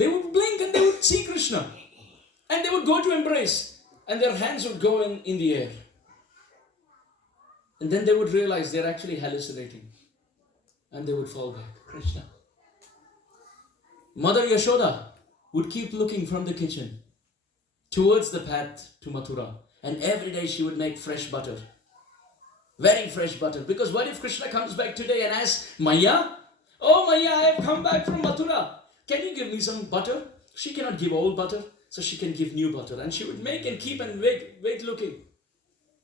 They would blink and they would see Krishna. And they would go to embrace. And their hands would go in the air. And then they would realize they're actually hallucinating. And they would fall back. Krishna. Mother Yashoda would keep looking from the kitchen towards the path to Mathura. And every day she would make fresh butter. Very fresh butter. Because what if Krishna comes back today and asks, Maya, oh Maya, I have come back from Mathura. Can you give me some butter? She cannot give old butter, so she can give new butter. And she would make and keep and wait looking.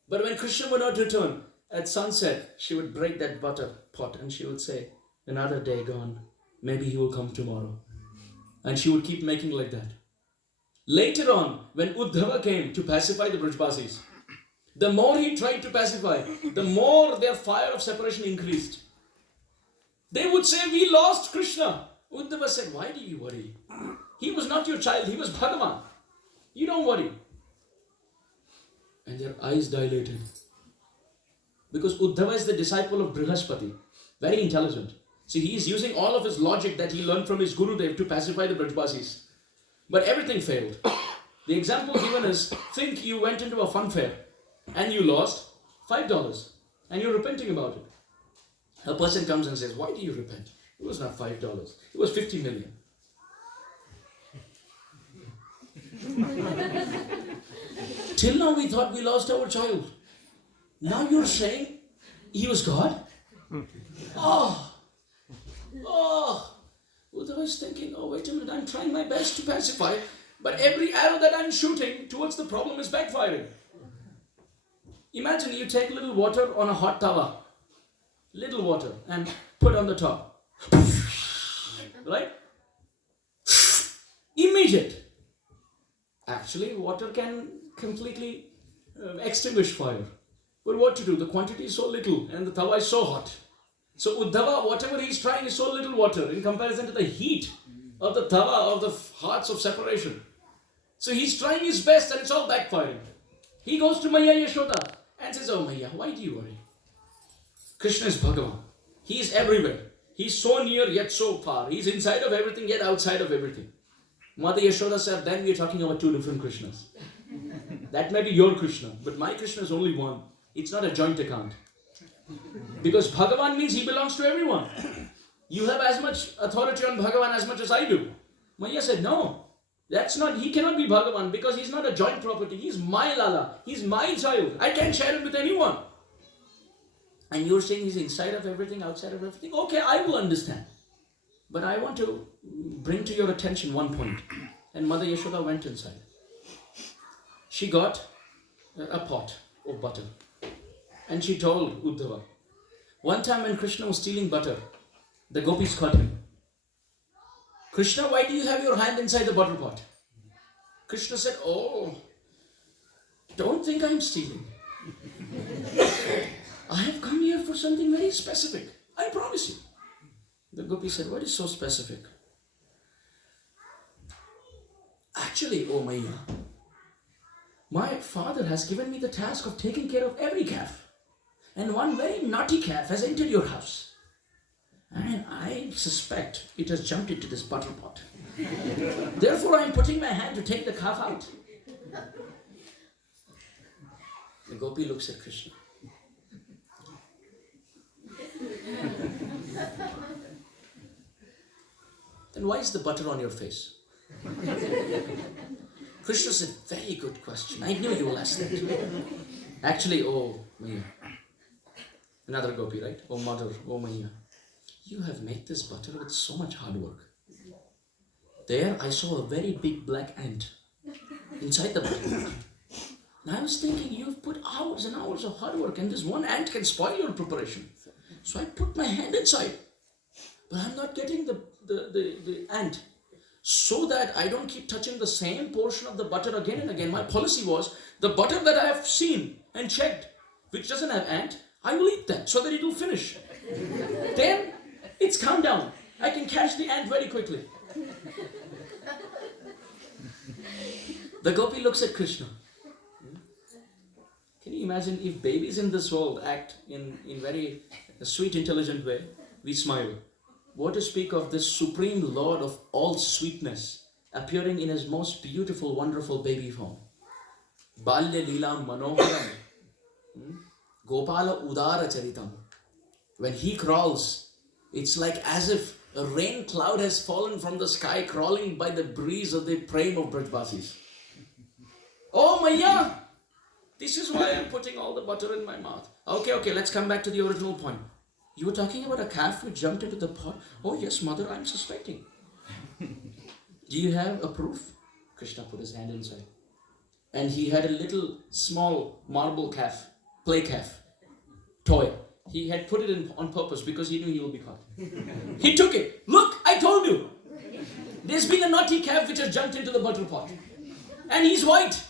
But when Krishna would not return, at sunset, she would break that butter pot and she would say, another day gone. Maybe he will come tomorrow. And she would keep making like that. Later on, when Uddhava came to pacify the Brajbasis, the more he tried to pacify, the more their fire of separation increased. They would say, we lost Krishna. Uddhava said, why do you worry? He was not your child, he was Bhagavan. You don't worry. And their eyes dilated. Because Uddhava is the disciple of Brihaspati, very intelligent. See, he is using all of his logic that he learned from his Gurudev to pacify the Brajbasis. But everything failed. The example given is, think you went into a fun fair and you lost $5 and you're repenting about it. A person comes and says, why do you repent? It was not $5, it was 50 million. Till now we thought we lost our child. Now you're saying he was God? Oh, Uddhava is thinking, oh wait a minute, I'm trying my best to pacify, but every arrow that I'm shooting towards the problem is backfiring. Imagine you take little water on a hot tawa, little water, and put on the top. Right? Immediate. Actually, water can completely extinguish fire. But what to do? The quantity is so little and the tawa is so hot. So Uddhava, whatever he's trying is so little water in comparison to the heat of the tawa, of the hearts of separation. So he's trying his best and it's all backfiring. He goes to Maya Yashoda and says, oh Maya, why do you worry? Krishna is Bhagavan. He is everywhere. He's so near yet so far. He's inside of everything yet outside of everything. Mother Yashoda said, then we are talking about two different Krishnas. That may be your Krishna, but my Krishna is only one. It's not a joint account. Because Bhagavan means he belongs to everyone. You have as much authority on Bhagavan as much as I do. Maya said, no, that's not, he cannot be Bhagavan because he's not a joint property. He's my Lala. He's my child. I can't share it with anyone. And you're saying he's inside of everything, outside of everything. Okay, I will understand. But I want to bring to your attention one point. And Mother Yashoda went inside. She got a pot of butter. And she told Uddhava, one time when Krishna was stealing butter, the gopis caught him. Krishna, why do you have your hand inside the butter pot? Krishna said, oh, don't think I'm stealing. I have come here for something very specific. I promise you. The gopi said, what is so specific? Actually, oh Maya, my father has given me the task of taking care of every calf. And one very naughty calf has entered your house. And I suspect it has jumped into this butter pot. Therefore, I am putting my hand to take the calf out. The gopi looks at Krishna. Then why is the butter on your face? Krishna said, very good question. I knew you will ask that. Actually, oh Maya. Another gopi, right? Oh mother, oh Maya. You have made this butter with so much hard work. There I saw a very big black ant inside the butter. And I was thinking, you've put hours and hours of hard work and this one ant can spoil your preparation. So I put my hand inside. But I'm not getting the ant. So that I don't keep touching the same portion of the butter again and again. My policy was, the butter that I have seen and checked, which doesn't have ant, I will eat that so that it will finish. Then it's calmed down. I can catch the ant very quickly. The gopi looks at Krishna. Can you imagine if babies in this world act in very sweet, intelligent way? We smile. What to speak of this supreme Lord of all sweetness, appearing in his most beautiful, wonderful baby form. Balya Lila Manoharam. Gopala Udara Charitam. When he crawls, it's like as if a rain cloud has fallen from the sky, crawling by the breeze of the prem of Brajbasis. Oh Maya! This is why I'm putting all the butter in my mouth. Okay, let's come back to the original point. You were talking about a calf which jumped into the pot. Oh yes, mother, I'm suspecting. Do you have a proof? Krishna put his hand inside. And he had a little small marble calf, play calf, toy. He had put it in on purpose because he knew he will be caught. He took it. Look, I told you. There's been a naughty calf which has jumped into the butter pot. And he's white.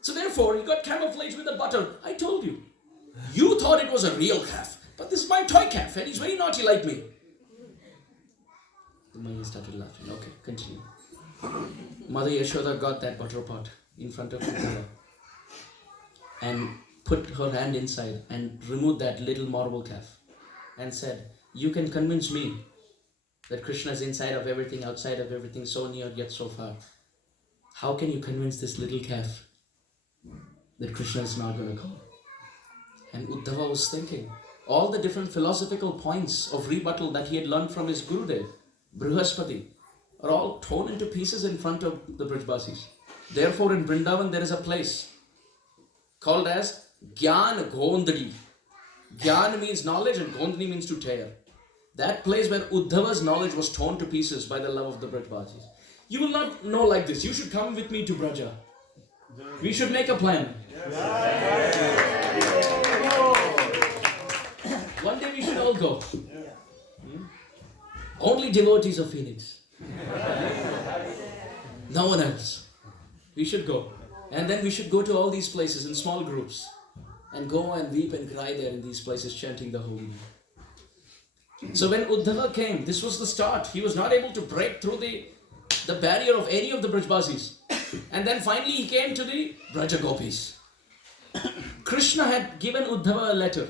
So therefore, he got camouflaged with the butter. I told you. You thought it was a real calf. But this is my toy calf and he's very naughty like me. The Maya started laughing. Okay, continue. Mother Yashoda got that butter pot in front of Uddhava and put her hand inside and removed that little marble calf and said, you can convince me that Krishna is inside of everything, outside of everything, so near yet so far. How can you convince this little calf that Krishna is not going to come? And Uddhava was thinking, all the different philosophical points of rebuttal that he had learned from his Gurudev, Brihaspati, are all torn into pieces in front of the Brajbasis. Therefore, in Vrindavan, there is a place called as Gyan Gondali. Gyan means knowledge and Gondali means to tear. That place where Uddhava's knowledge was torn to pieces by the love of the Brajbasis. You will not know like this. You should come with me to Braja. We should make a plan. One day we should all go. Only devotees of Phoenix. No one else. We should go. And then we should go to all these places in small groups and go and weep and cry there in these places chanting the holy name. So when Uddhava came, this was the start. He was not able to break through the barrier of any of the Brajbasis. And then finally he came to the Braja Gopis. Krishna had given Uddhava a letter.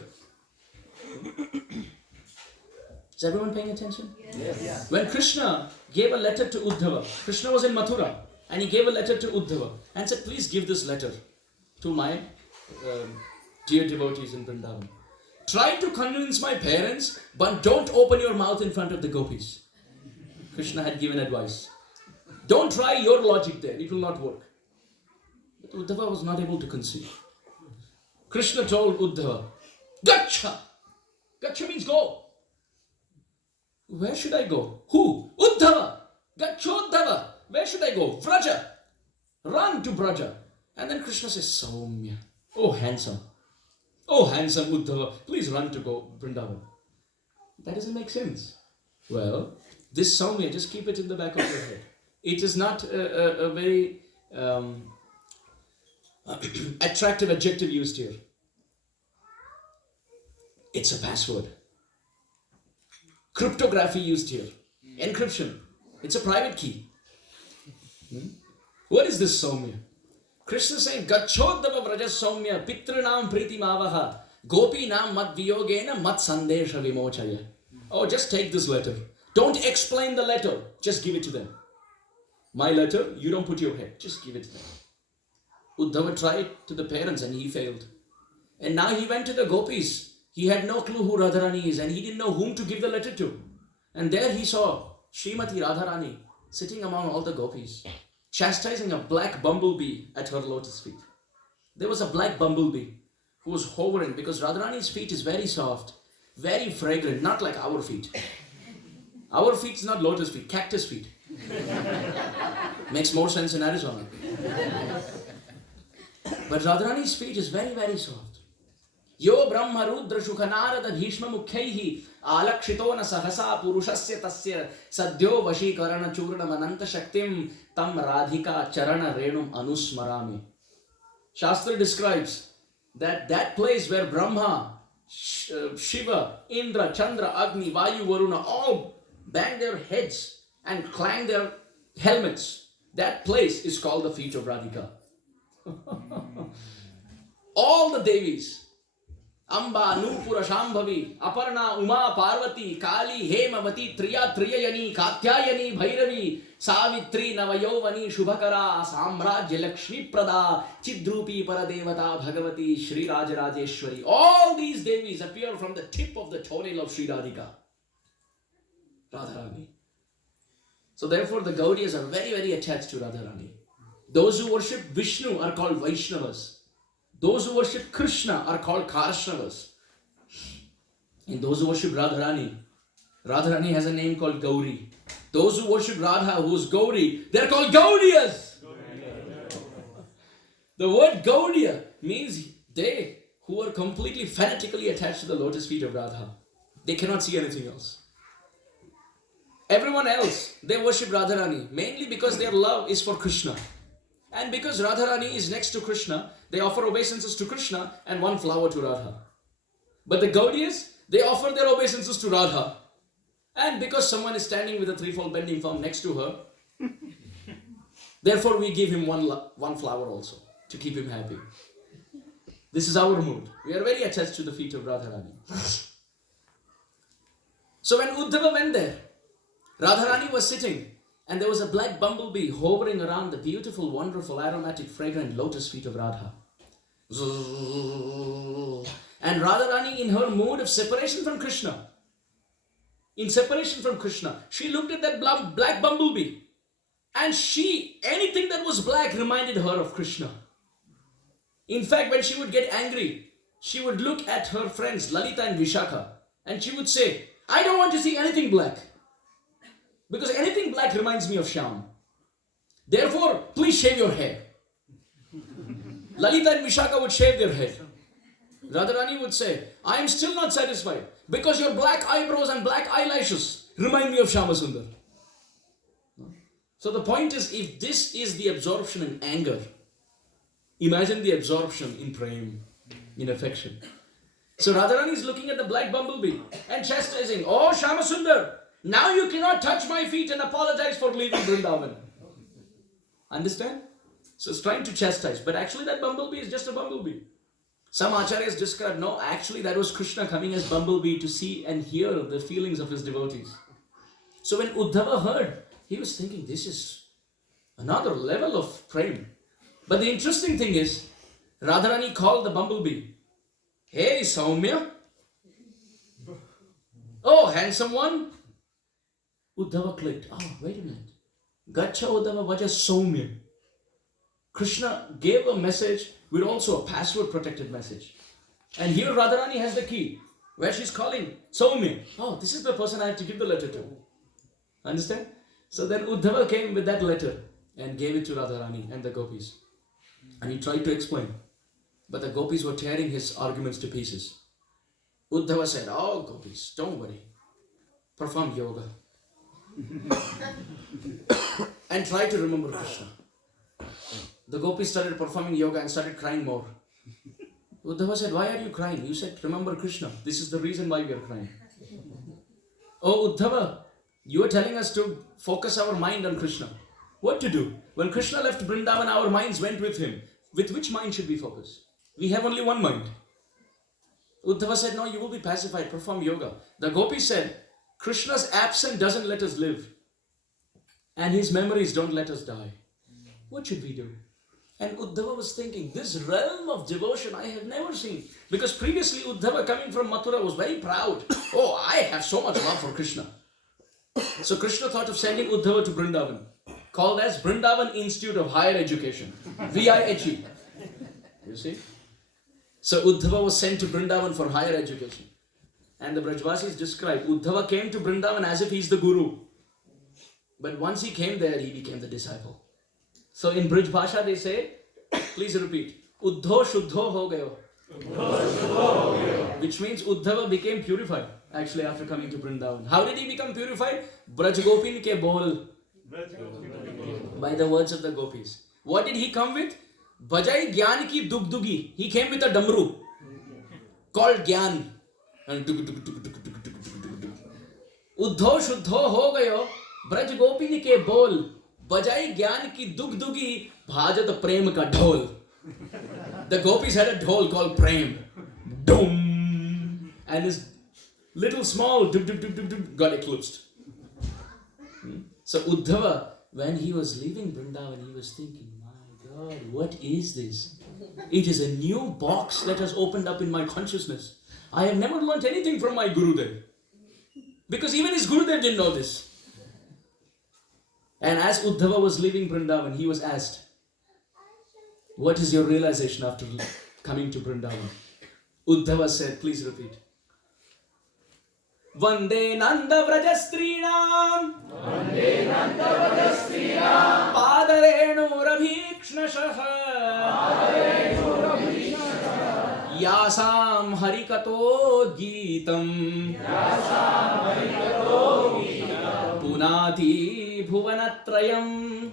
Is everyone paying attention? Yes. When Krishna gave a letter to Uddhava, Krishna was in Mathura and he gave a letter to Uddhava and said, please give this letter to my dear devotees in Vrindavan. Try to convince my parents, but don't open your mouth in front of the gopis. Krishna had given advice. Don't try your logic there, it will not work. But Uddhava was not able to conceive. Krishna told Uddhava, Gacha! Gacha means go. Where should I go? Who? Uddhava! Gachodhava! Where should I go? Vraja! Run to Braja. And then Krishna says, Saumya. Oh handsome. Oh handsome Uddhava, please run to go Vrindavan. That doesn't make sense. Well, this Saumya, just keep it in the back of your head. It is not a very attractive adjective used here. It's a password. Cryptography used here. Encryption. It's a private key. What is this Saumya? Krishna is saying, Gachodhava Vraja Saumya Pitranam Pritimavaha Gopinam Mat Viyogena Mat Sandesha Vimochaya. Oh, just take this letter. Don't explain the letter. Just give it to them. My letter, you don't put your head. Just give it to them. Uddhava tried to the parents and he failed. And now he went to the gopis. He had no clue who Radharani is and he didn't know whom to give the letter to. And there he saw Srimati Radharani sitting among all the gopis, chastising a black bumblebee at her lotus feet. There was a black bumblebee who was hovering because Radharani's feet is very soft, very fragrant, not like our feet. Our feet is not lotus feet, cactus feet. Makes more sense in Arizona. But Radharani's feet is very, very soft. Yo Brahma Rudra Shukhanarada Bhishma Mukhaihi Alakshitona Sahasa Purushasya Tasya Sadhyo Vashikarana Churna Mananta Shaktim Tam Radhika Charana Renum Anusmarami. Shastra describes that place where Brahma, Shiva, Indra, Chandra, Agni, Vayu, Varuna all bang their heads and clang their helmets. That place is called the feet of Radhika. All the Devis Amba, Nupura, Shambhavi, Aparna, Uma, Parvati, Kali, Hemavati, Triyayani, Katyayani, Bhairavi, Savitri, Navayovani, Shubhakara, Samrajya, Lakshmi Prada, Chidrupi, Paradevata, Bhagavati, Shri Rajarajeshwari. All these devis appear from the tip of the toenail of Sri Radhika, Radharani. So therefore the Gaudiyas are very, very attached to Radharani. Those who worship Vishnu are called Vaishnavas. Those who worship Krishna are called Karshnavas. And those who worship Radharani, Radharani has a name called Gauri. Those who worship Radha, who is Gauri, they are called Gaudiyas. The word Gaudiya means they who are completely fanatically attached to the lotus feet of Radha. They cannot see anything else. Everyone else, they worship Radharani mainly because their love is for Krishna. And because Radharani is next to Krishna, they offer obeisances to Krishna and one flower to Radha. But the Gaudiyas, they offer their obeisances to Radha. And because someone is standing with a threefold bending form next to her, therefore we give him one flower also to keep him happy. This is our mood. We are very attached to the feet of Radharani. So when Uddhava went there, Radharani was sitting and there was a black bumblebee hovering around the beautiful, wonderful, aromatic, fragrant lotus feet of Radha. And Radharani, in her mood of separation from Krishna, she looked at that black bumblebee and anything that was black reminded her of Krishna. In fact, when she would get angry, she would look at her friends Lalita and Vishakha and she would say, I don't want to see anything black. Because anything black reminds me of Shyam. Therefore, please shave your hair. Lalita and Vishakha would shave their hair. Radharani would say, I am still not satisfied because your black eyebrows and black eyelashes remind me of Shyamasundar. So the point is, if this is the absorption in anger, imagine the absorption in prem, in affection. So Radharani is looking at the black bumblebee and chastising, oh Shyamasundar, now you cannot touch my feet and apologize for leaving Vrindavan. Understand? So it's trying to chastise. But actually that bumblebee is just a bumblebee. Some acharyas describe, no, actually that was Krishna coming as bumblebee to see and hear the feelings of his devotees. So when Uddhava heard, he was thinking, this is another level of prem. But the interesting thing is, Radharani called the bumblebee, hey Saumya. Oh, handsome one. Uddhava clicked. Oh, wait a minute. Gacha Uddhava Vaja Saumya. Krishna gave a message with also a password protected message. And here Radharani has the key where she's calling Saumya. Oh, this is the person I have to give the letter to. Understand? So then Uddhava came with that letter and gave it to Radharani and the gopis. And he tried to explain. But the gopis were tearing his arguments to pieces. Uddhava said, oh gopis, don't worry. Perform yoga. And try to remember Krishna. The gopis started performing yoga and started crying more. Uddhava said, why are you crying? You said, remember Krishna. This is the reason why we are crying. Oh Uddhava, you are telling us to focus our mind on Krishna. What to do? When Krishna left Vrindavan, our minds went with him. With which mind should we focus? We have only one mind. Uddhava said, no, you will be pacified, perform yoga. The gopis said, Krishna's absence doesn't let us live. And his memories don't let us die. What should we do? And Uddhava was thinking, this realm of devotion I have never seen. Because previously Uddhava coming from Mathura was very proud. Oh, I have so much love for Krishna. So Krishna thought of sending Uddhava to Vrindavan, called as Vrindavan Institute of Higher Education, VIHE. You see? So Uddhava was sent to Vrindavan for higher education. And the Brajvasis describe, Uddhava came to Vrindavan as if he's the guru. But once he came there, he became the disciple. So in Brij Bhasha they say, please repeat, Uddho Shuddho Ho Gayo. Which means Uddhava became purified actually after coming to Vrindavan. How did he become purified? Braj Gopin ke bol. By the words of the gopis. What did he come with? Bajai Gyan ki Dugdugi. He came with a damru called Gyan. And Uddho Shuddho Ho Gayo. Braj Gopin ke bol. Bajai Gyan ki Dugdugi. Bhajat Prem ka dhol. The gopis had a dhol called Prem. Dum. and his little small got eclipsed. So Uddhava, when he was leaving Vrindavan, he was thinking, my God, what is this? It is a new box that has opened up in my consciousness. I have never learnt anything from my Gurudev. Because even his Gurudev didn't know this. And as Uddhava was leaving Vrindavan, he was asked, what is your realization after coming to Vrindavan? Uddhava said, please repeat. Vande Nanda Vrajastrinam Padarenu Rabhikshnashaha Yasam Harikato Geetam Punati Bhuvanatrayam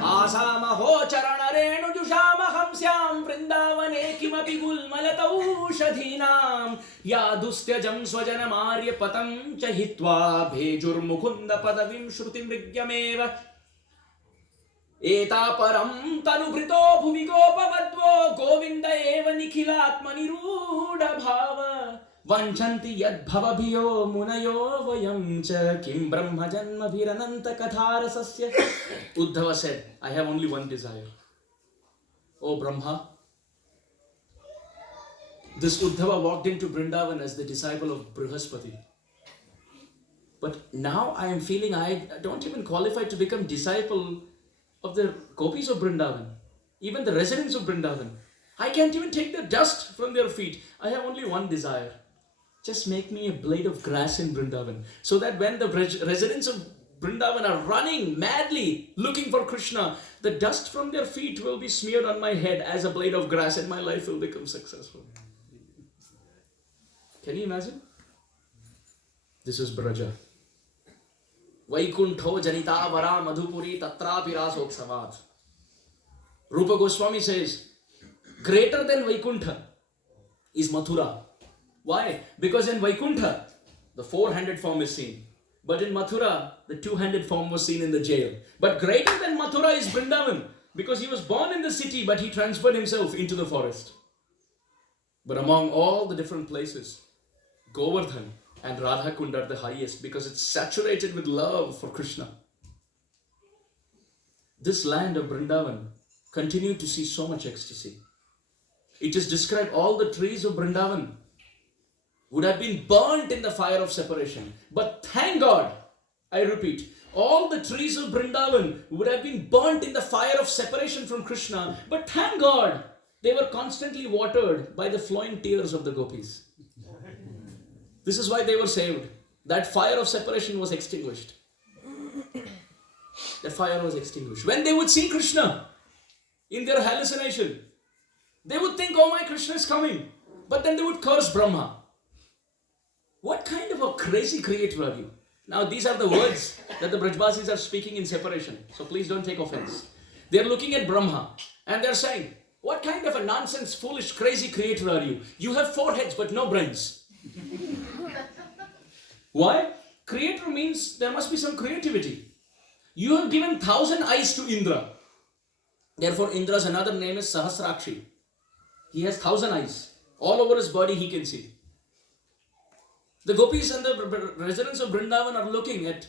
Asamaho Charanarenu Jushamaham Syam Vrindavane Kimapi Gulmalatau Shadhinam Yadustyajam Swajanam Arya Patam Chahitva Bhejur Mukunda Padavim Shrutim Rigyameva Eta Param Tanubrito Bhuvigopavadvo Govinda Eva Nikhilatmaniruda Bhava Vanchanti Yad Bhavabhiyo Munayo Vayam Cha Kim Brahma Janma Bhirananta Katharasasya. Uddhava said, I have only one desire. O Brahma, this Uddhava walked into Vrindavan as the disciple of Brihaspati. But now I am feeling I don't even qualify to become disciple of the gopis of Vrindavan, even the residents of Vrindavan. I can't even take the dust from their feet. I have only one desire. Just make me a blade of grass in Vrindavan, so that when the residents of Vrindavan are running madly looking for Krishna, the dust from their feet will be smeared on my head as a blade of grass and my life will become successful. Can you imagine? This is Braja. Vaikuntho Janita Vara Madhupuri Tatrapi Rasoksavat. Rupa Goswami says, greater than Vaikuntha is Mathura. Why? Because in Vaikuntha, the four-handed form is seen. But in Mathura, the two-handed form was seen in the jail. But greater than Mathura is Vrindavan, because he was born in the city, but he transferred himself into the forest. But among all the different places, Govardhan and Radha Kund are the highest, because it's saturated with love for Krishna. This land of Vrindavan continued to see so much ecstasy. It is described all the trees of Vrindavan would have been burnt in the fire of separation. But thank God, I repeat, all the trees of Vrindavan would have been burnt in the fire of separation from Krishna. But thank God, they were constantly watered by the flowing tears of the gopis. This is why they were saved. That fire of separation was extinguished. The fire was extinguished. When they would see Krishna in their hallucination, they would think, oh my Krishna is coming. But then they would curse Brahma. What kind of a crazy creator are you? Now these are the words that the Brajbasis are speaking in separation. So please don't take offense. They are looking at Brahma and they are saying, what kind of a nonsense, foolish, crazy creator are you? You have four heads but no brains. Why? Creator means there must be some creativity. You have given 1,000 eyes to Indra. Therefore Indra's another name is Sahasrakshi. He has 1,000 eyes. All over his body he can see. The gopis and the residents of Vrindavan are looking at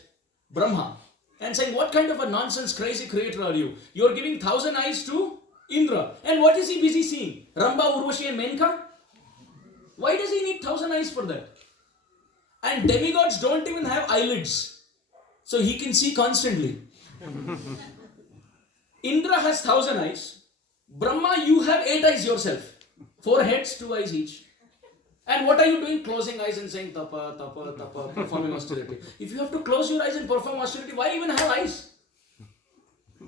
Brahma and saying, what kind of a nonsense, crazy creator are you? You are giving 1,000 eyes to Indra. And what is he busy seeing? Ramba, Urvashi and Menka? Why does he need 1,000 eyes for that? And demigods don't even have eyelids. So he can see constantly. Indra has 1,000 eyes. Brahma, you have 8 eyes yourself. 4 heads, 2 eyes each. And what are you doing? Closing eyes and saying tapa, tapa, tapa, performing austerity. If you have to close your eyes and perform austerity, why even have eyes?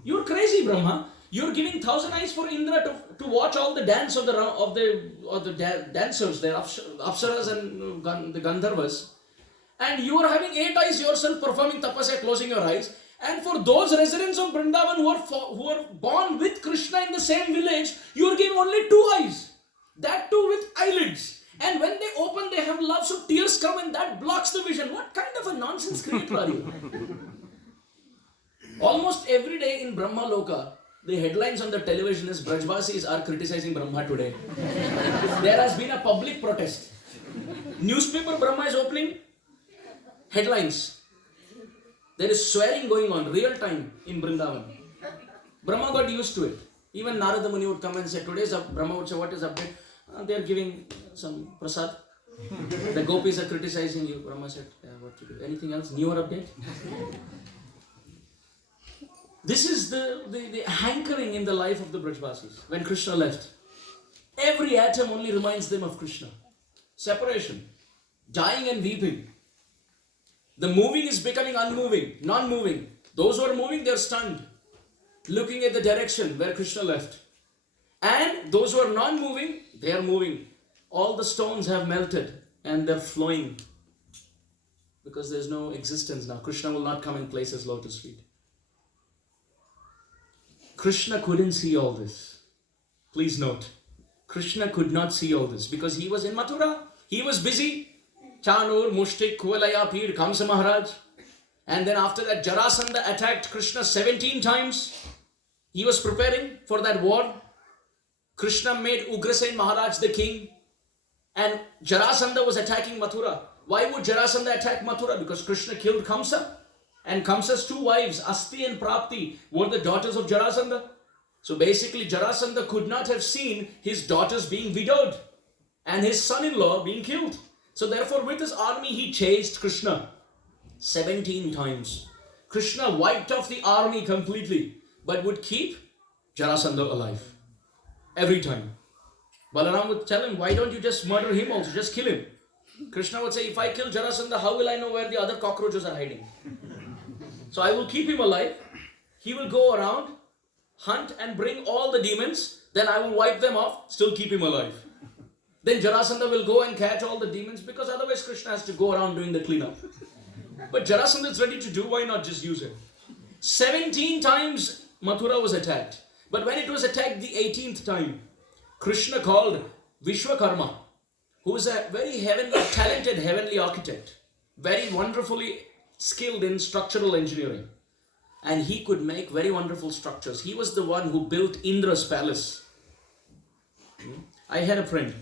You're crazy, Brahma. You're giving 1,000 eyes for Indra to watch all the dance of the dancers, the Apsaras and the Gandharvas. And you are having 8 eyes yourself performing tapasya, closing your eyes. And for those residents of Vrindavan who are born with Krishna in the same village, you are giving only 2 eyes. That too with eyelids. And when they open, they have love, so tears come and that blocks the vision. What kind of a nonsense creator are you? Almost every day in Brahma Loka, the headlines on the television is Brajvasis are criticizing Brahma today. There has been a public protest. Newspaper Brahma is opening, headlines. There is swearing going on, real time in Vrindavan. Brahma got used to it. Even Narada Muni would come and say, today's up. Brahma would say, what is update? They are giving some prasad. The gopis are criticizing you. Brahma said, yeah, what to do? Anything else? Newer update? This is the hankering in the life of the Brajvasis. When Krishna left, every atom only reminds them of Krishna. Separation, dying and weeping. The moving is becoming unmoving, non-moving. Those who are moving, they are stunned, looking at the direction where Krishna left. And those who are non-moving, they are moving. All the stones have melted and they're flowing because there's no existence now. Krishna will not come and place his lotus feet. Krishna couldn't see all this. Please note, Krishna could not see all this because he was in Mathura. He was busy. Chanur, Mushtik, Kuvalaya, Pir, Kamsa Maharaj. And then after that, Jarasandha attacked Krishna 17 times. He was preparing for that war. Krishna made Ugrasen Maharaj the king. And Jarasandha was attacking Mathura. Why would Jarasandha attack Mathura? Because Krishna killed Kamsa. And Kamsa's two wives, Asti and Prapti, were the daughters of Jarasandha. So basically, Jarasandha could not have seen his daughters being widowed and his son-in-law being killed. So therefore, with his army, he chased Krishna 17 times. Krishna wiped off the army completely, but would keep Jarasandha alive every time. Balaram would tell him, why don't you just murder him also, just kill him. Krishna would say, if I kill Jarasandha, how will I know where the other cockroaches are hiding? So I will keep him alive. He will go around, hunt and bring all the demons. Then I will wipe them off, still keep him alive. Then Jarasandha will go and catch all the demons because otherwise Krishna has to go around doing the cleanup. But Jarasandha is ready to do, why not just use him? 17 times Mathura was attacked. But when it was attacked the 18th time, Krishna called Vishwakarma, who is a very talented heavenly architect, very wonderfully skilled in structural engineering. And he could make very wonderful structures. He was the one who built Indra's palace. I had a friend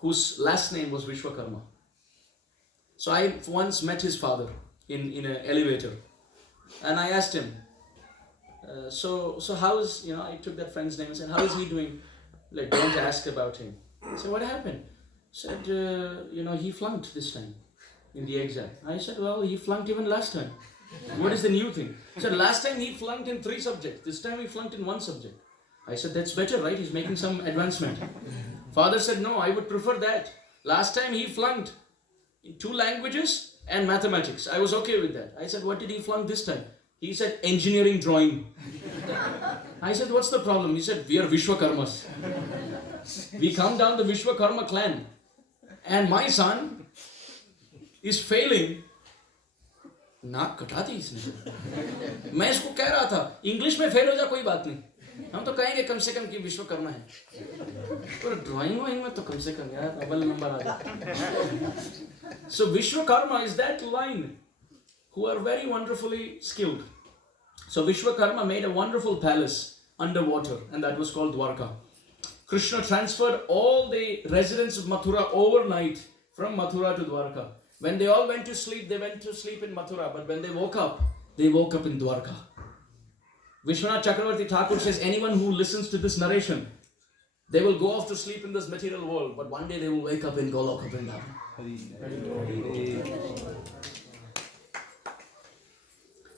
whose last name was Vishwakarma. So I once met his father in an elevator. And I asked him, so how's, I took that friend's name and said, how is he doing? Like, don't ask about him. I said, what happened? He said, he flunked this time in the exam. I said, well, he flunked even last time. What is the new thing? He said, last time he flunked in 3 subjects. This time he flunked in 1 subject. I said, that's better, right? He's making some advancement. Father said, no, I would prefer that. Last time he flunked in 2 languages and mathematics. I was okay with that. I said, what did he flunk this time? He said, engineering drawing. I said, what's the problem? He said, we are Vishwakarmas. We come down the Vishwakarma clan. And my son is failing. नाक कटा दी इसने. मैं इसको कह रहा था English में fail हो जा कोई बात नहीं, हम तो कहेंगे कम से कम कि विश्वकर्मा है, पर ड्राइंग में तो कम से कम यार अव्वल नंबर आ गया. So Vishwakarma is that line who are very wonderfully skilled. So Vishwakarma made a wonderful palace underwater, and that was called Dwarka. Krishna transferred all the residents of Mathura overnight from Mathura to Dwarka. When they all went to sleep, they went to sleep in Mathura. But when they woke up in Dwarka. Vishwanath Chakravarti Thakur says, anyone who listens to this narration, they will go off to sleep in this material world, but one day they will wake up in Goloka Vrindavan.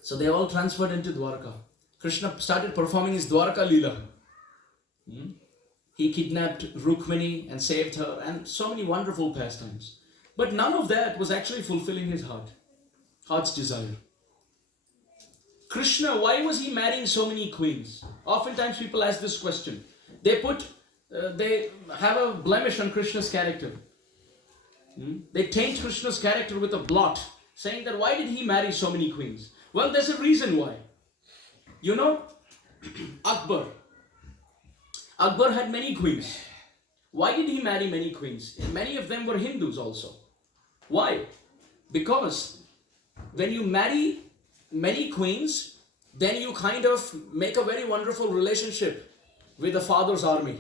So they all transferred into Dwarka. Krishna started performing his Gaura Lila. He kidnapped Rukmini and saved her, and so many wonderful pastimes. But none of that was actually fulfilling his heart's desire. Krishna, why was he marrying so many queens? Oftentimes people ask this question. They have a blemish on Krishna's character. They taint Krishna's character with a blot, saying that why did he marry so many queens? Well, there's a reason why. Akbar. Akbar had many queens. Why did he marry many queens? Many of them were Hindus also. Why? Because when you marry many queens, then you kind of make a very wonderful relationship with the father's army.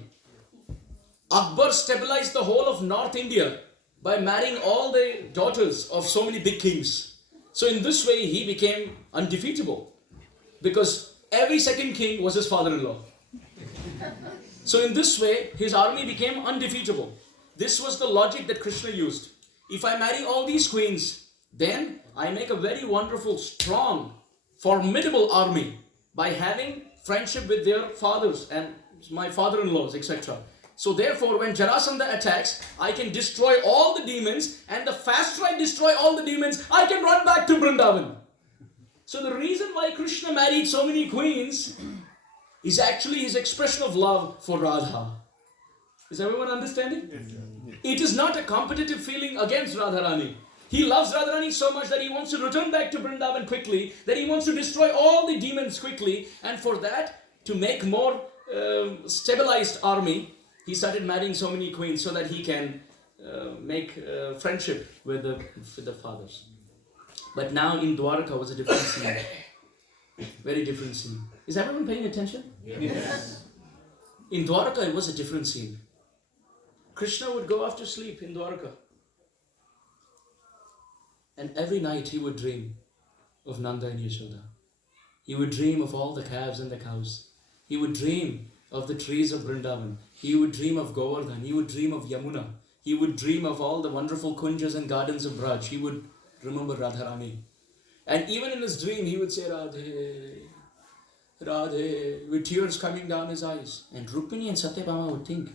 Akbar stabilized the whole of North India by marrying all the daughters of so many big kings. So in this way, he became undefeatable because every second king was his father-in-law. So in this way, his army became undefeatable. This was the logic that Krishna used. If I marry all these queens, then I make a very wonderful, strong, formidable army by having friendship with their fathers and my father-in-laws, etc. So therefore, when Jarasandha attacks, I can destroy all the demons, and the faster I destroy all the demons, I can run back to Vrindavan. So the reason why Krishna married so many queens is actually his expression of love for Radha. Is everyone understanding? Yes. It is not a competitive feeling against Radharani. He loves Radharani so much that he wants to return back to Vrindavan quickly, that he wants to destroy all the demons quickly, and for that, to make more stabilized army, he started marrying so many queens so that he can make friendship with the fathers. But now in Dwarka was a different scene. Very different scene. Is everyone paying attention? Yes. In Dwarka it was a different scene. Krishna would go after sleep in Dwarka. And every night he would dream of Nanda and Yashoda. He would dream of all the calves and the cows. He would dream of the trees of Vrindavan. He would dream of Govardhan. He would dream of Yamuna. He would dream of all the wonderful kunjas and gardens of Braj. He would remember Radharani. And even in his dream, he would say, Radhe, Radhe, with tears coming down his eyes. And Rukmini and Satyabhama would think.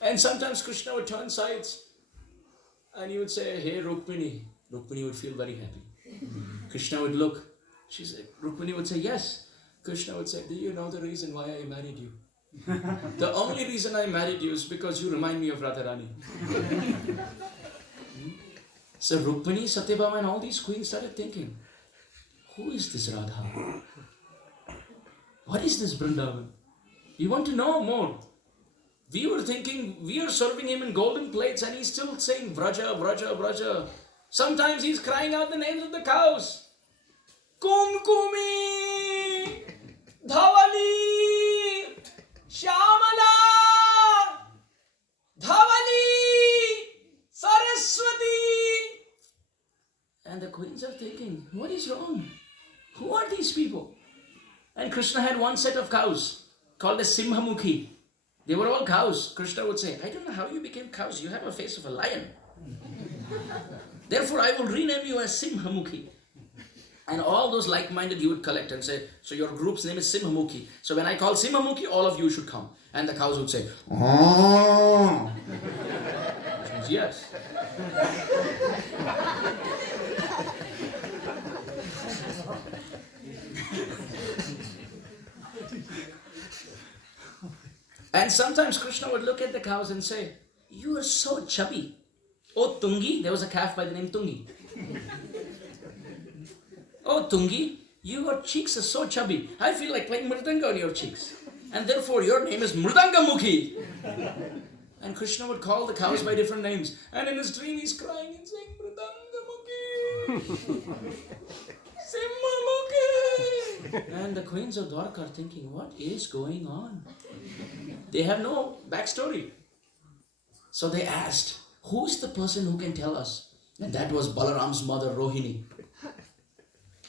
And sometimes Krishna would turn sides and he would say, hey Rukmini. Rukmini would feel very happy. Krishna would look. Rukmini would say, yes. Krishna would say, do you know the reason why I married you? The only reason I married you is because you remind me of Radharani. So Rukmini, Satyabhama and all these queens started thinking, who is this Radha? What is this Vrindavan? We want to know more. We were thinking, we are serving him in golden plates and he's still saying Vraja, Vraja, Vraja. Sometimes he's crying out the names of the cows. Kumkumi, Dhavali, Shyamala, Dhavali, Saraswati. And the queens are thinking, what is wrong? Who are these people? And Krishna had one set of cows called as Simhamukhi. They were all cows. Krishna would say, I don't know how you became cows. You have a face of a lion. Therefore, I will rename you as Simhamukhi. And all those like-minded he would collect and say, so your group's name is Simhamukhi. So when I call Simhamukhi, all of you should come. And the cows would say, oh. Which means yes. And sometimes Krishna would look at the cows and say, you are so chubby. Oh Tungi, there was a calf by the name Tungi. Oh Tungi, your cheeks are so chubby. I feel like playing mridanga on your cheeks. And therefore your name is Mridangamukhi. And Krishna would call the cows by different names. And in his dream he's crying and saying, Mridangamukhi. Simhamukhi. And the queens of Dwarka are thinking, what is going on? They have no backstory. So they asked, who is the person who can tell us? And that was Balaram's mother, Rohini.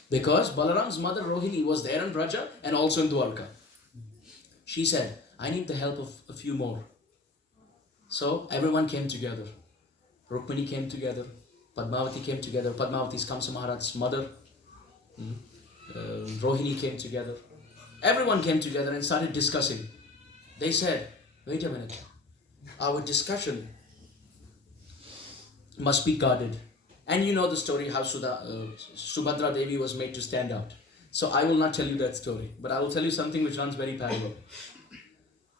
Because Balaram's mother, Rohini, was there in Braja and also in Dwarka. She said, I need the help of a few more. So everyone came together. Rukmini came together. Padmavati came together. Padmavati is Kamsa Maharaj's mother. Rohini came together. Everyone came together and started discussing. They said, wait a minute. Our discussion must be guarded. And you know the story how Subhadra Devi was made to stand out. So I will not tell you that story. But I will tell you something which runs very parallel.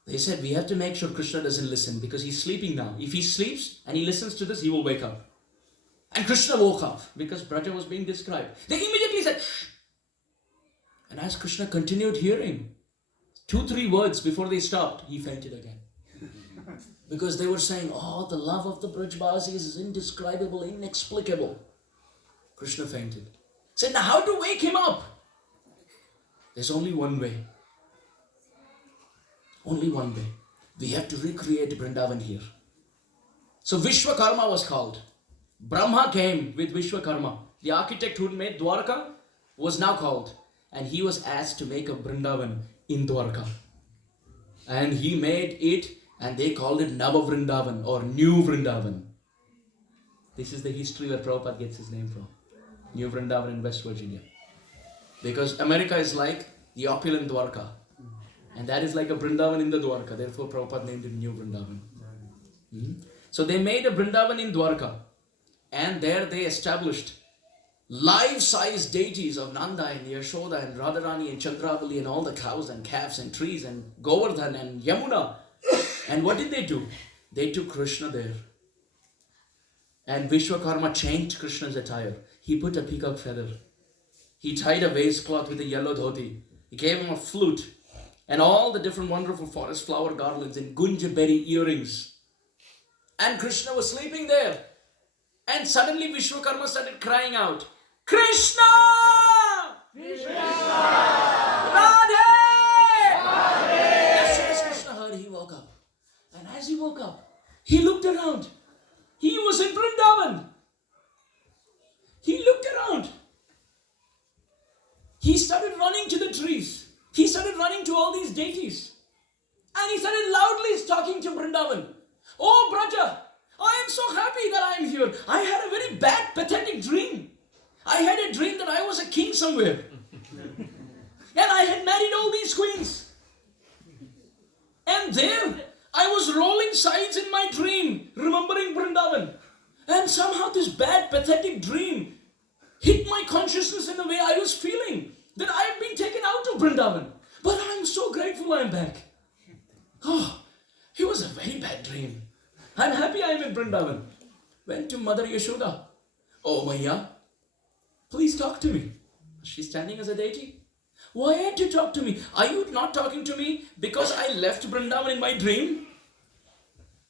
They said, we have to make sure Krishna doesn't listen because he's sleeping now. If he sleeps and he listens to this, he will wake up. And Krishna woke up because Braja was being described. They immediately said, shh. And as Krishna continued hearing, 2-3 words before they stopped, he fainted again. Because they were saying, oh, the love of the Brajbasis is indescribable, inexplicable. Krishna fainted. Said, now how to wake him up? There's only one way. Only one way. We have to recreate Vrindavan here. So Vishwakarma was called. Brahma came with Vishwakarma. The architect who made Dwarka was now called. And he was asked to make a Vrindavan in Dwarka. And he made it, and they called it Nava Vrindavan or New Vrindavan. This is the history where Prabhupada gets his name from. New Vrindavan in West Virginia. Because America is like the opulent Dwarka. And that is like a Vrindavan in the Dwarka. Therefore Prabhupada named it New Vrindavan. So they made a Vrindavan in Dwarka. And there they established life-size deities of Nanda and Yashoda and Radharani and Chandravali and all the cows and calves and trees and Govardhan and Yamuna. And what did they do? They took Krishna there. And Vishwakarma changed Krishna's attire. He put a peacock feather. He tied a waistcloth with a yellow dhoti. He gave him a flute and all the different wonderful forest flower garlands and gunja berry earrings. And Krishna was sleeping there. And suddenly Vishwakarma started crying out, Krishna! Krishna! Radhe! Radhe! As soon as Krishna heard, he woke up. And as he woke up, he looked around. He was in Vrindavan. He looked around. He started running to the trees. He started running to all these deities. And he started loudly talking to Vrindavan. Oh, Braja, I am so happy that I am here. I had a very bad, pathetic dream. I had a dream that I was a king somewhere. And I had married all these queens. And there I was rolling sides in my dream, remembering Vrindavan. And somehow this bad, pathetic dream hit my consciousness in the way I was feeling that I had been taken out of Vrindavan. But I am so grateful I am back. Oh, it was a very bad dream. I am happy I am in Vrindavan. Went to Mother Yashoda. Oh, Maya, please talk to me. She's standing as a deity. Why had you talk to me? Are you not talking to me because I left Vrindavan in my dream?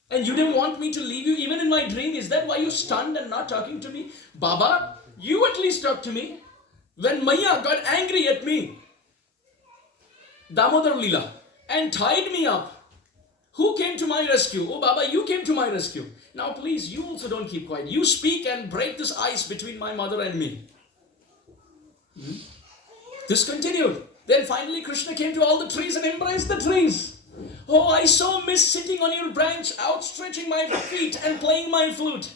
And you didn't want me to leave you even in my dream? Is that why you're stunned and not talking to me? Baba, you at least talk to me. When Maya got angry at me, Gaura Lila, and tied me up, who came to my rescue? Oh Baba, you came to my rescue. Now please, you also don't keep quiet. You speak and break this ice between my mother and me. This continued. Then finally Krishna came to all the trees and embraced the trees. Oh, I so miss sitting on your branch, outstretching my feet and playing my flute.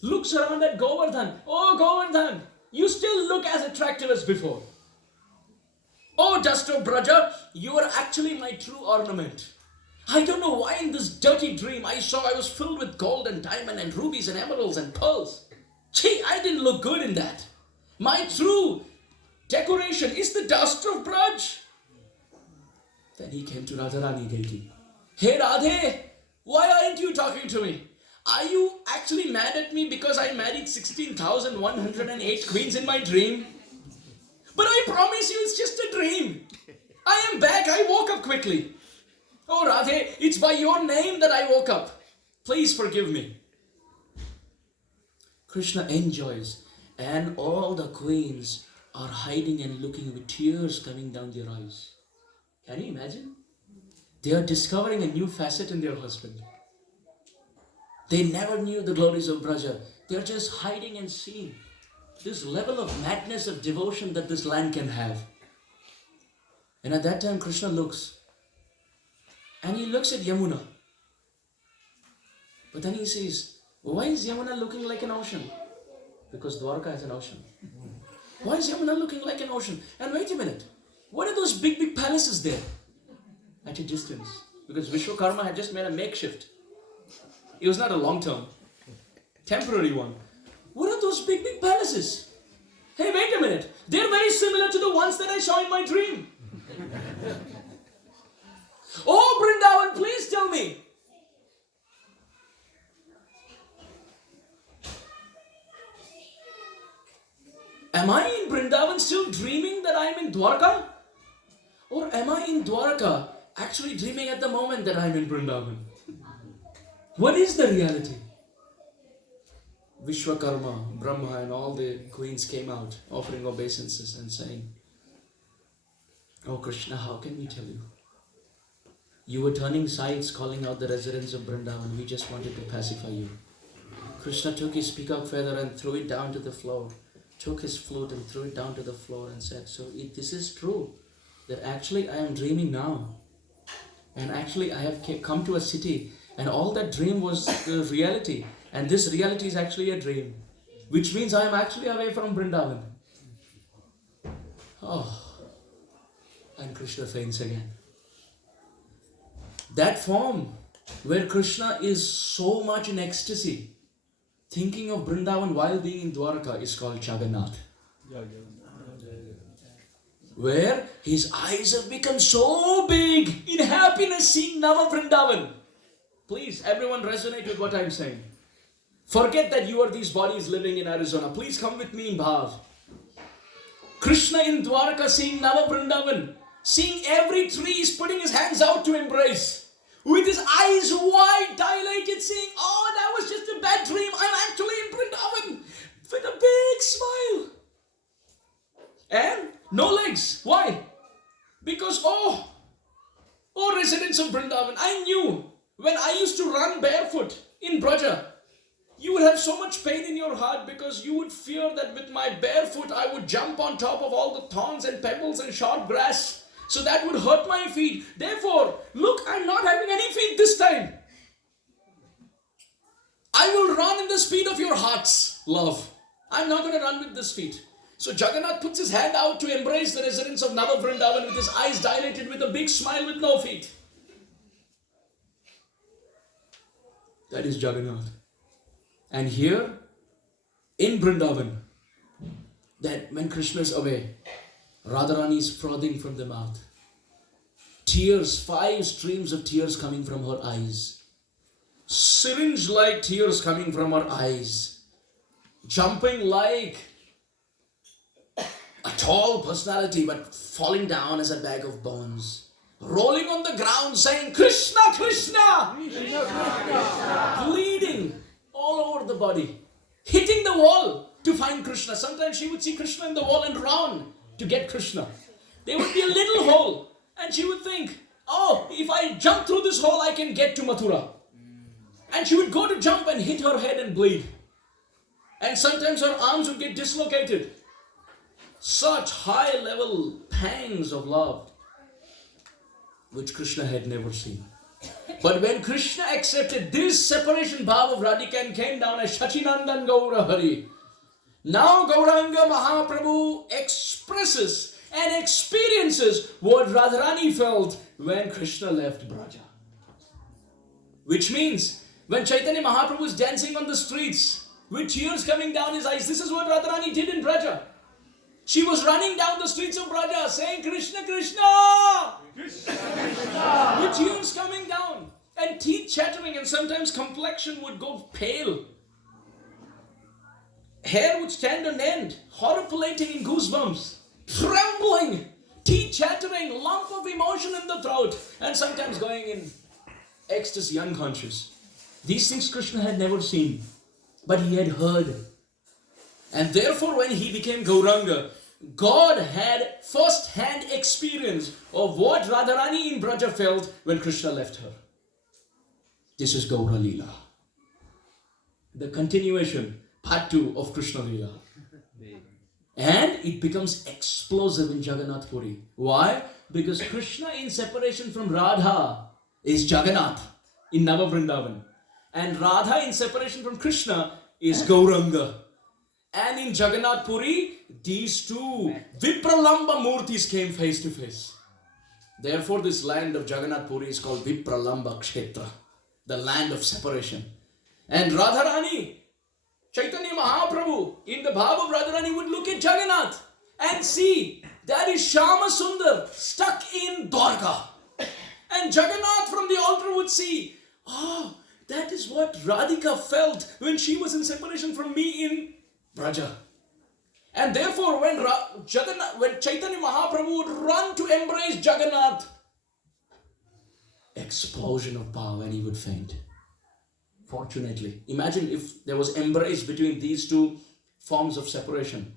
Looks around at Govardhan. Oh, Govardhan, you still look as attractive as before. Oh, dust of Braja, you are actually my true ornament. I don't know why in this dirty dream I saw I was filled with gold and diamond and rubies and emeralds and pearls. Gee, I didn't look good in that. My true decoration is the dust of Braj. Then he came to Radharani deity. Hey Radhe, why aren't you talking to me? Are you actually mad at me because I married 16,108 queens in my dream? But I promise you it's just a dream. I am back. I woke up quickly. Oh Radhe, it's by your name that I woke up. Please forgive me. Krishna enjoys, and all the queens are hiding and looking with tears coming down their eyes. Can you imagine? They are discovering a new facet in their husband. They never knew the glories of Braja. They are just hiding and seeing this level of madness of devotion that this land can have. And at that time Krishna looks. And he looks at Yamuna. But then he says, why is Yamuna looking like an ocean? Because Dwarka has an ocean. Why is Yamuna looking like an ocean? And wait a minute. What are those big, big palaces there? At a distance. Because Vishwakarma had just made a makeshift. It was not a long-term, temporary one. What are those big, big palaces? Hey, wait a minute. They're very similar to the ones that I saw in my dream. Oh, Vrindavan, please tell me. Am I in Vrindavan still dreaming that I am in Dwarka? Or am I in Dwarka actually dreaming at the moment that I am in Vrindavan? What is the reality? Vishwakarma, Brahma and all the queens came out offering obeisances and saying, Oh Krishna, how can we tell you? You were turning sides, calling out the residents of Vrindavan. We just wanted to pacify you. Krishna took his peacock feather and threw it down to the floor. Took his flute and threw it down to the floor and said, so if this is true, that actually I am dreaming now. And actually I have come to a city and all that dream was reality. And this reality is actually a dream. Which means I am actually away from Vrindavan. Oh. And Krishna faints again. That form where Krishna is so much in ecstasy, thinking of Vrindavan while being in Dwarka, is called Jagannath. Where his eyes have become so big in happiness seeing Nava Vrindavan. Please, everyone resonate with what I'm saying. Forget that you are these bodies living in Arizona. Please come with me in Bhav. Krishna in Dwarka seeing Nava Vrindavan. Seeing every tree is putting his hands out to embrace. With his eyes wide dilated, saying, oh, that was just a bad dream. I'm actually in Vrindavan. With a big smile. And no legs. Why? Because, oh residents of Vrindavan, I knew when I used to run barefoot in Braja, you would have so much pain in your heart because you would fear that with my barefoot I would jump on top of all the thorns and pebbles and sharp grass. So that would hurt my feet. Therefore, look, I'm not having any feet this time. I will run in the speed of your hearts, love. I'm not going to run with this feet. So Jagannath puts his hand out to embrace the residents of Nava Vrindavan with his eyes dilated with a big smile with no feet. That is Jagannath. And here in Vrindavan, that when Krishna is away, Radharani is frothing from the mouth. Tears, 5 streams of tears coming from her eyes. Syringe-like tears coming from her eyes. Jumping like a tall personality but falling down as a bag of bones. Rolling on the ground saying, Krishna, Krishna! Krishna, Krishna! Bleeding all over the body. Hitting the wall to find Krishna. Sometimes she would see Krishna in the wall and run to get Krishna. There would be a little hole and she would think, oh, if I jump through this hole I can get to Mathura. And she would go to jump and hit her head and bleed. And sometimes her arms would get dislocated. Such high level pangs of love which Krishna had never seen. But when Krishna accepted this separation bhav of Radhika and came down as Shachinandan Gaura Hari, now Gauranga Mahaprabhu expresses and experiences what Radharani felt when Krishna left Braja. Which means, when Chaitanya Mahaprabhu is dancing on the streets, with tears coming down his eyes, this is what Radharani did in Braja. She was running down the streets of Braja saying, Krishna, Krishna! Krishna, Krishna! With tears coming down and teeth chattering, and sometimes complexion would go pale. Hair would stand on end, horripilating in goosebumps, trembling, teeth chattering, lump of emotion in the throat, and sometimes going in ecstasy, unconscious. These things Krishna had never seen, but he had heard. And therefore when he became Gauranga, God had first-hand experience of what Radharani in Braja felt when Krishna left her. This is Gaura Lila. The continuation, part 2 of Krishna Lila. And it becomes explosive in Jagannath Puri. Why? Because Krishna in separation from Radha is Jagannath in Nava Vrindavan. And Radha in separation from Krishna is Gauranga. And in Jagannath Puri, these two Vipralamba Murtis came face to face. Therefore, this land of Jagannath Puri is called Vipralamba Kshetra, the land of separation. And Radharani, Chaitanya Mahaprabhu, in the bhav of Radharani, would look at Jagannath and see that is Shama Sundar stuck in Dwarka. And Jagannath from the altar would see, oh, that is what Radhika felt when she was in separation from me in Braja. And therefore, when Chaitanya Mahaprabhu would run to embrace Jagannath, explosion of power and he would faint. Fortunately, imagine if there was embrace between these two forms of separation.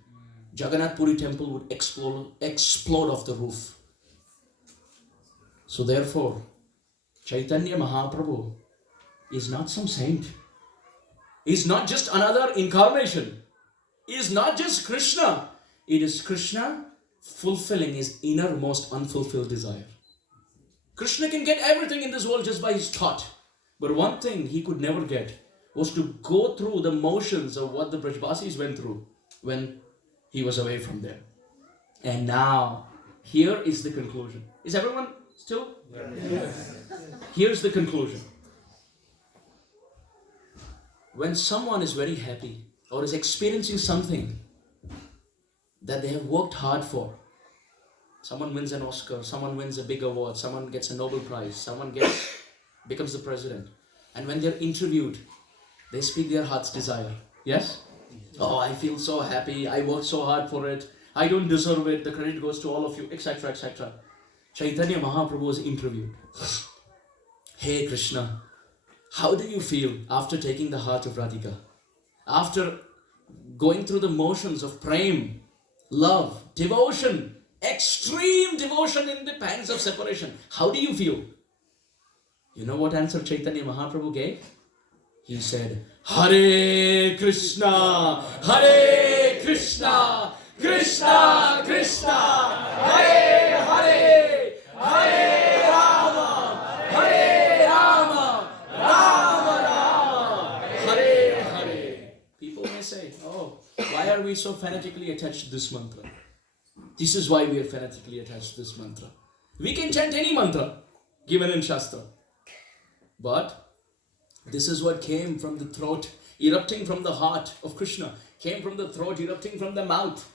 Jagannath Puri temple would explode off the roof. So therefore, Chaitanya Mahaprabhu is not some saint. Is not just another incarnation. Is not just Krishna. It is Krishna fulfilling his innermost unfulfilled desire. Krishna can get everything in this world just by his thought. But one thing he could never get was to go through the motions of what the Brajbasis went through when he was away from them. And now, here is the conclusion. Is everyone still? Yes. Here's the conclusion. When someone is very happy or is experiencing something that they have worked hard for, someone wins an Oscar, someone wins a big award, someone gets a Nobel Prize, someone becomes the president, and when they're interviewed, they speak their heart's desire. Yes? Oh, I feel so happy, I worked so hard for it, I don't deserve it, the credit goes to all of you, etc., etc. Chaitanya Mahaprabhu was interviewed. Hey Krishna, how do you feel after taking the heart of Radhika? After going through the motions of prem, love, devotion, extreme devotion in the pangs of separation, how do you feel? You know what answer Chaitanya Mahaprabhu gave? He said, Hare Krishna, Hare Krishna, Krishna Krishna, Hare Hare, Hare Rama, Hare Rama, Rama Rama, Hare Hare. People may say, oh, why are we so fanatically attached to this mantra? This is why we are fanatically attached to this mantra. We can chant any mantra given in Shastra. But this is what came from the throat, erupting from the heart of Krishna, came from the throat, erupting from the mouth.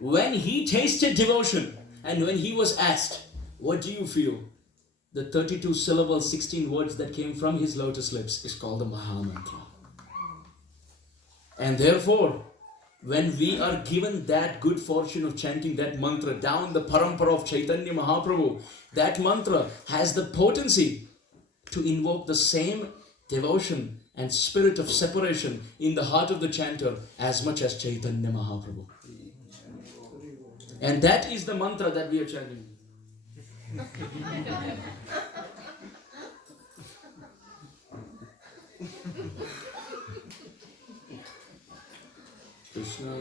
When he tasted devotion and when he was asked, what do you feel? The 32 syllables, 16 words that came from his lotus lips is called the Maha Mantra. And therefore, when we are given that good fortune of chanting that mantra down the parampara of Chaitanya Mahaprabhu, that mantra has the potency to invoke the same devotion and spirit of separation in the heart of the chanter as much as Chaitanya Mahaprabhu. And that is the mantra that we are chanting. Krishna.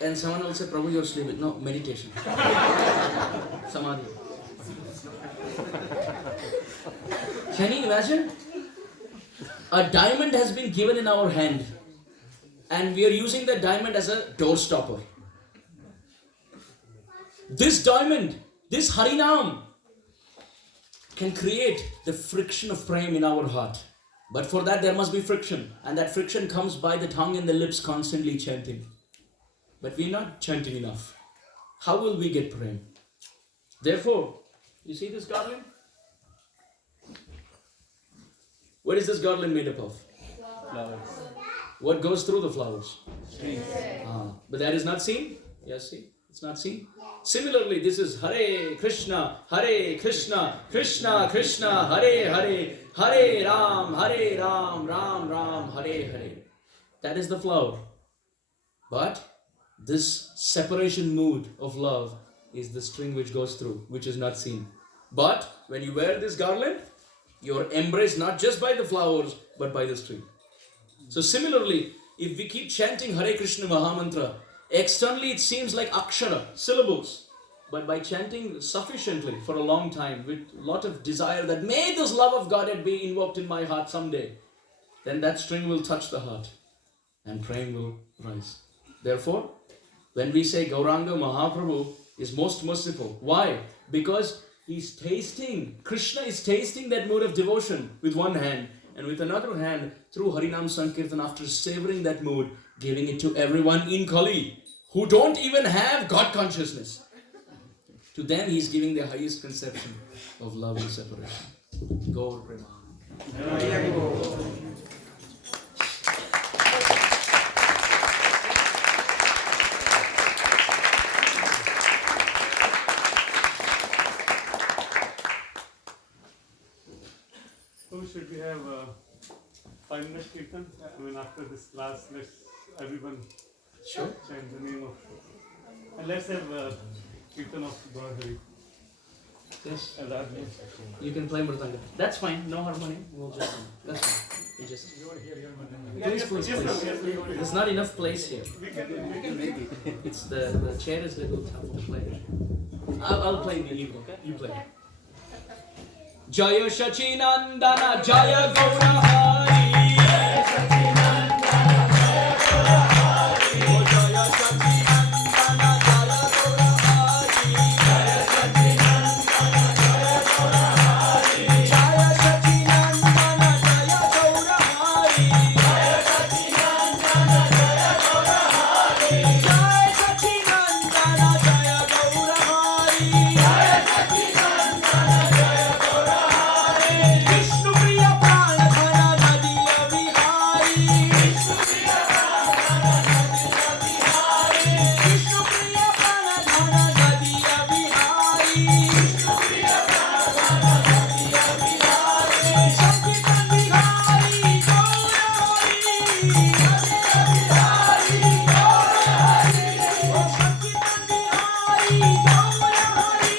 And someone will say, Prabhu, you're sleeping. No, meditation. Samadhi. Can you imagine? A diamond has been given in our hand and we are using that diamond as a door stopper. This diamond, this Harinam can create the friction of prem in our heart. But for that there must be friction, and that friction comes by the tongue and the lips constantly chanting. But we are not chanting enough. How will we get prem? Therefore, you see this garland? What is this garland made up of? Flowers. What goes through the flowers? But that is not seen? Yes, see? It's not seen. Similarly, this is Hare Krishna, Krishna Krishna, Hare Hare, Hare Ram, Ram Ram, Hare Hare. That is the flower. But this separation mood of love is the string which goes through, which is not seen. But when you wear this garland, you are embraced not just by the flowers, but by the string. So similarly, if we keep chanting Hare Krishna Mahamantra, externally it seems like akshara, syllables. But by chanting sufficiently for a long time, with a lot of desire that may this love of Godhead be invoked in my heart someday, then that string will touch the heart and prem will rise. Therefore, when we say Gauranga Mahaprabhu is most merciful, why? Because he's tasting, Krishna is tasting that mood of devotion with one hand, and with another hand, through Harinam Sankirtan, after savoring that mood, giving it to everyone in Kali who don't even have God consciousness. To them, he's giving the highest conception of love and separation. Gaur Premanand. Who should we have 5 minutes kirtan. I mean, after this class, let's everyone Sure. chant the name of. And let's have kirtan of Gaura Lila. Yes. And that means. You can play mridanga. That's fine. No harmonium. We'll just. That's fine. You just. Please. There's not enough place here. We can make it. It's the chair is a little tough to play. I'll play in the evening. You play. Jaya Shachinandana Jaya Gaura Hari. Jaya Shachinandana Jaya Gaura Hari. Jaya Shachinandana Jaya Gaura Hari. Jaya Shachinandana Jaya Gaura Hari. Jaya Shachinandana Jaya Gaura Hari. Jaya Shachinandana Jaya Gaura Hari. Jaya Shachinandana Jaya Gaura Hari. Jaya Shachinandana Jaya Gaura Hari. Vishnu Priya Prana Dhana Nadiya Vihari. Vishnu Priya Prana Dhana Nadiya Vihari. Vishnu Priya Prana Dhana Nadiya Vihari. Vishnu Priya Prana Dhana Nadiya Vihari. Sankirtan Vihari Gaura Hari. Sankirtan Vihari Gaura Hari. Oh Sankirtan Vihari Gaura Hari.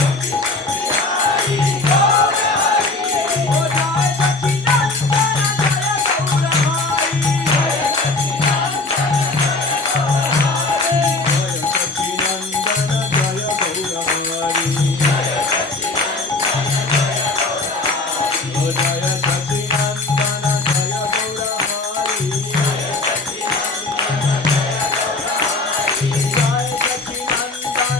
Sankirtan Vihari Gaura Hari. Oh Jaya Sachinandana Jaya Gaura Hari. Jaya Sachinandana Jaya Gaura Hari. Jaya Sachinandana Jaya Gaura Hari. Jaya Sachinandana Jaya Gaura Hari. Oh Jaya Sachinandana Jaya Gaura Hari. Jaya Sachinandana Jaya Gaura Hari. Jaya Sachinandana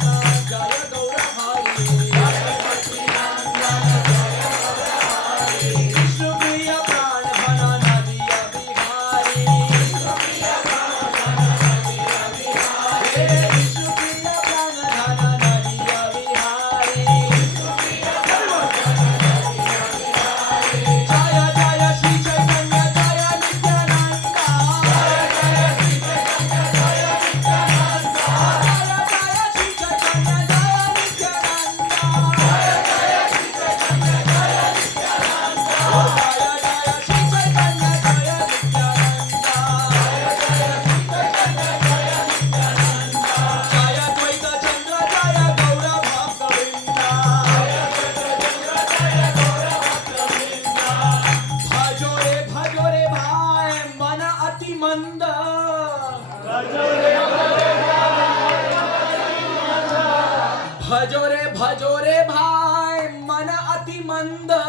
Jaya Gaura Hari. Jaya Sachinandana Jaya Gaura Hari. Vishnu Priya Prana Dhana Nadiya Vihari. Vishnu Priya Prana Dhana Nadiya Vihari. Vishnu Priya Prana Dhana Nadiya Vihari. Vishnu Priya Prana Dhana Nadiya Vihari. Jaya Jaya Shri Chaitanya Jaya Nityananda. Jaya Jaya Shri Chaitanya Jaya Nityananda. Jaya Jaya Shri Chaitanya Jaya Nityananda. Jaya Jaya Shri Chaitanya Jaya Nityananda. Oh Jaya Jaya Shri Chaitanya Jaya Nityananda. Jaya Jaya Shri Chaitanya Jaya Nityananda. Jaya Dvaita Chandra Jaya Gaura Bhakta-vrinda. Jaya Dvaita Chandra Jaya Gaura Bhakta-vrinda. Bhajo re bhai mana ati manda. Bhajo re bhajo re bhai mana ati manda.